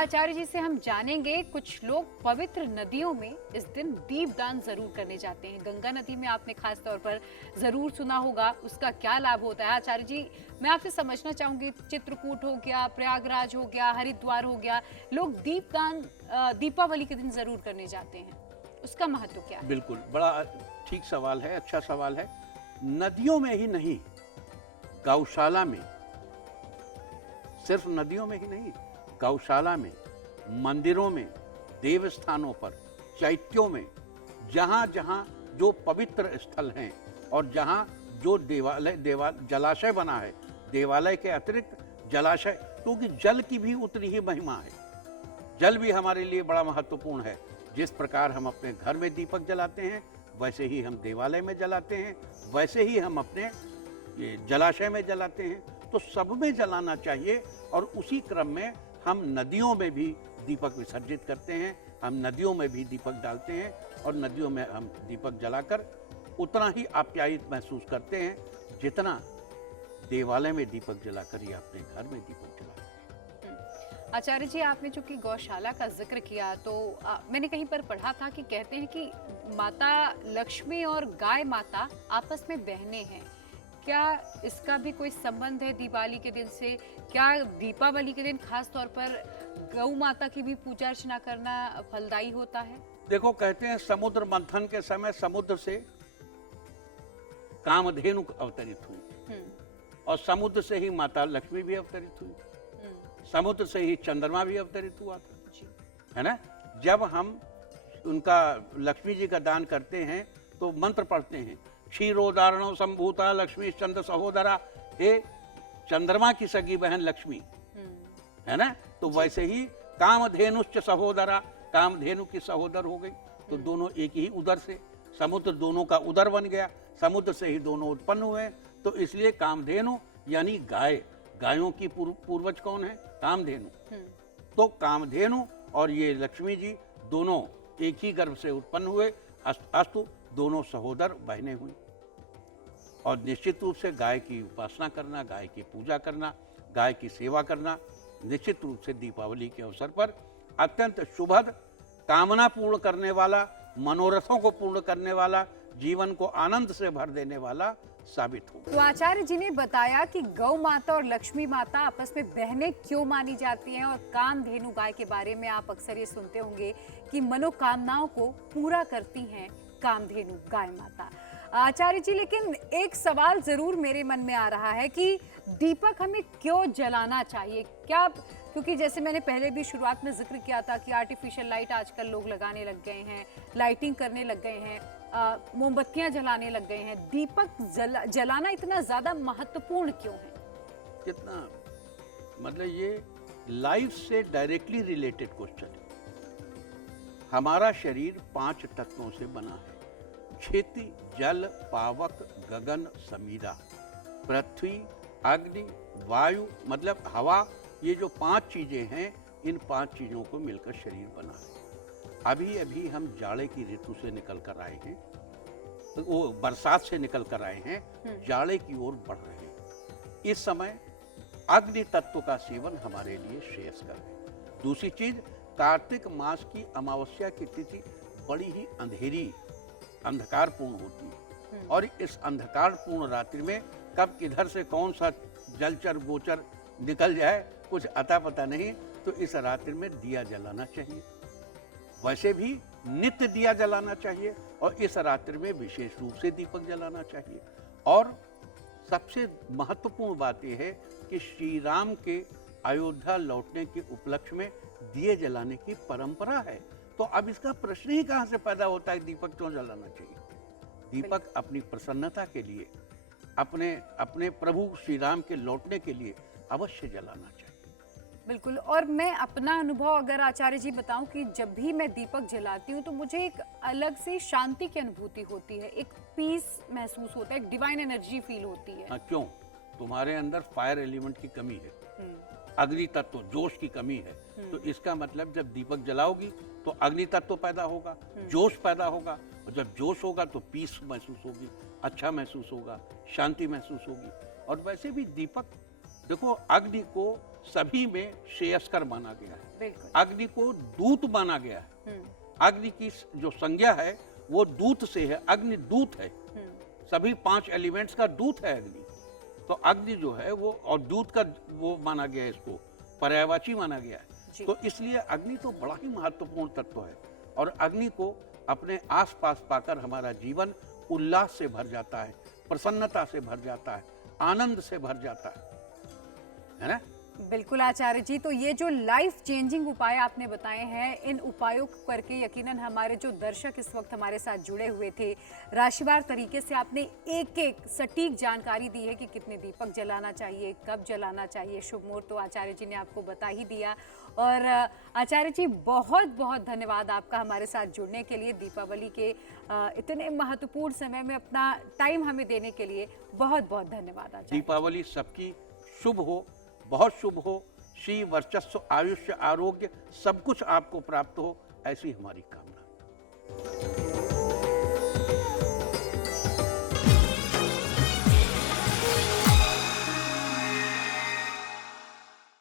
आचार्य जी से हम जानेंगे, कुछ लोग पवित्र नदियों में इस दिन दीपदान जरूर करने जाते हैं। गंगा नदी में आपने खास तौर पर जरूर सुना होगा, उसका क्या लाभ होता है। आचार्य जी, मैं आपसे समझना चाहूंगी, चित्रकूट हो गया, प्रयागराज हो गया, हरिद्वार हो गया, लोग दीपदान दीपावली के दिन जरूर करने जाते हैं, उसका महत्व क्या है? बिल्कुल, बड़ा ठीक सवाल है, अच्छा सवाल है। नदियों में ही नहीं, गौशाला में, सिर्फ नदियों में ही नहीं, गौशाला में, मंदिरों में, देवस्थानों पर, चैत्यों में, जहाँ जहाँ जो पवित्र स्थल हैं और जहाँ जो जलाशय बना है, देवालय के अतिरिक्त जलाशय, क्योंकि जल की भी उतनी ही महिमा है। जल भी हमारे लिए बड़ा महत्वपूर्ण है। जिस प्रकार हम अपने घर में दीपक जलाते हैं, वैसे ही हम देवालय में जलाते हैं, वैसे ही हम अपने ये जलाशय में जलाते हैं। तो सब में जलाना चाहिए। और उसी क्रम में हम नदियों में भी दीपक विसर्जित करते हैं, हम नदियों में भी दीपक डालते हैं और नदियों में हम दीपक जलाकर उतना ही आप्यायित महसूस करते हैं जितना देवालय में दीपक जलाकर या अपने घर में दीपक जलाकर। आचार्य जी, आपने चूंकि गौशाला का जिक्र किया, तो मैंने कहीं पर पढ़ा था कि कहते हैं कि माता लक्ष्मी और गाय माता आपस में बहनें हैं। क्या इसका भी कोई संबंध है दिवाली के दिन से? क्या दीपावली के दिन खास तौर पर गौ माता की भी पूजा अर्चना करना फलदायी होता है? देखो, कहते हैं समुद्र मंथन के समय समुद्र से कामधेनु अवतरित हुई और समुद्र से ही माता लक्ष्मी भी अवतरित हुई, समुद्र से ही चंद्रमा भी अवतरित हुआ था, है ना। जब हम उनका लक्ष्मी जी का दान करते हैं तो मंत्र पढ़ते हैं, क्षीरोदारणो संभूता लक्ष्मी चंद्र सहोदरा, हे चंद्रमा की सगी बहन लक्ष्मी, है ना। तो वैसे ही कामधेनुश्च सहोदरा, कामधेनु की सहोदर हो गई। तो दोनों एक ही उदर से, समुद्र दोनों का उदर बन गया, समुद्र से ही दोनों उत्पन्न हुए। तो इसलिए कामधेनु यानी गाय, गायों की पूर्वज कौन है? कामधेनु। तो कामधेनु और ये लक्ष्मी जी दोनों एक ही गर्भ से उत्पन्न हुए, अस्तु दोनों सहोदर बहनें हुई। और निश्चित रूप से गाय की उपासना करना, गाय की पूजा करना, गाय की सेवा करना निश्चित रूप से दीपावली के अवसर पर अत्यंत शुभद, कामना पूर्ण करने वाला, मनोरथों को पूर्ण करने वाला, जीवन को आनंद से भर देने वाला साबित हो। तो आचार्य जी ने बताया कि गौ माता और लक्ष्मी माता आपस में बहनें क्यों मानी जाती हैं, और कामधेनु गाय के बारे में आप अक्सर ये सुनते होंगे कि मनोकामनाओं को पूरा करती हैं कामधेनु गाय माता। आचार्य जी, लेकिन एक सवाल जरूर मेरे मन में आ रहा है कि दीपक हमें क्यों जलाना चाहिए? क्या, क्योंकि जैसे मैंने पहले भी शुरुआत में जिक्र किया था कि आर्टिफिशियल लाइट आजकल लोग लगाने लग गए हैं, लाइटिंग करने लग गए हैं, मोमबत्तियां जलाने लग गए हैं। दीपक जलाना इतना ज्यादा महत्वपूर्ण क्यों है? कितना, मतलब ये लाइफ से डायरेक्टली रिलेटेड क्वेश्चन है। हमारा शरीर 5 तत्वों से बना है, क्षिति, जल, पावक, गगन, समीरा, पृथ्वी, अग्नि, वायु, मतलब हवा। ये जो 5 चीजें हैं, इन 5 चीजों को मिलकर शरीर बना है। अभी अभी हम जाड़े की ऋतु से निकल कर आए हैं, वो बरसात से निकल कर आए हैं, जाड़े की ओर बढ़ रहे हैं। इस समय अग्नि तत्व का सेवन हमारे लिए श्रेयस्कर है। दूसरी चीज, कार्तिक मास की अमावस्या की तिथि बड़ी ही अंधेरी, अंधकारपूर्ण होती है, और इस अंधकारपूर्ण रात्रि में कब किधर से कौन सा जलचर गोचर निकल जाए कुछ अता पता नहीं। तो इस रात्रि में दिया जलाना चाहिए, वैसे भी नित्य दिया जलाना चाहिए, और इस रात्रि में विशेष रूप से दीपक जलाना चाहिए। और सबसे महत्वपूर्ण बात यह है कि श्री राम के अयोध्या लौटने के उपलक्ष्य में दिए जलाने की परंपरा है। तो अब इसका प्रश्न ही कहां से पैदा होता है दीपक क्यों जलाना चाहिए? दीपक अपनी प्रसन्नता के लिए, अपने प्रभु श्री राम के लौटने के लिए अवश्य जलाना चाहिए। बिल्कुल। और मैं अपना अनुभव अगर आचार्य जी बताऊं कि जब भी मैं दीपक जलाती हूं तो मुझे एक अलग सी शांति की अनुभूति होती है, एक पीस महसूस होता है, एक डिवाइन एनर्जी फील होती है। क्यों? तुम्हारे अंदर फायर एलिमेंट की कमी है, अग्नि तत्व, जोश की कमी है। तो इसका मतलब जब दीपक जलाओगी तो अग्नि तत्व पैदा होगा, जोश पैदा होगा, और जब जोश होगा तो पीस महसूस होगी, अच्छा महसूस होगा, शांति महसूस होगी। और वैसे भी दीपक, देखो, अग्नि को सभी में श्रेयस्कर माना गया है। बिल्कुल। अग्नि को दूत माना गया है। हम्म, अग्नि की जो संज्ञा है वो दूत से है, अग्नि दूत है। हम्म, सभी 5 एलिमेंट्स का दूत है अग्नि। तो अग्नि जो है वो और दूत का वो माना गया है, इसको पर्यायवाची माना गया जी। है। तो इसलिए अग्नि तो बड़ा ही महत्वपूर्ण तत्व है और अग्नि को अपने आसपास पाकर हमारा जीवन उल्लास से भर जाता है, प्रसन्नता से भर जाता है, आनंद से भर जाता है ना? बिल्कुल आचार्य जी, तो ये जो लाइफ चेंजिंग उपाय आपने बताए हैं, इन उपायों को करके यकीनन हमारे जो दर्शक इस वक्त हमारे साथ जुड़े हुए थे, राशिवार तरीके से आपने एक एक सटीक जानकारी दी है कि कितने दीपक जलाना चाहिए, कब जलाना चाहिए, शुभ मुहूर्त तो आचार्य जी ने आपको बता ही दिया। और आचार्य जी बहुत बहुत धन्यवाद आपका हमारे साथ जुड़ने के लिए, दीपावली के इतने महत्वपूर्ण समय में अपना टाइम हमें देने के लिए बहुत बहुत धन्यवाद आचार्य। दीपावली सबकी शुभ हो, बहुत शुभ हो, श्री वर्चस्व आयुष्य आरोग्य सब कुछ आपको प्राप्त हो, ऐसी हमारी कामना।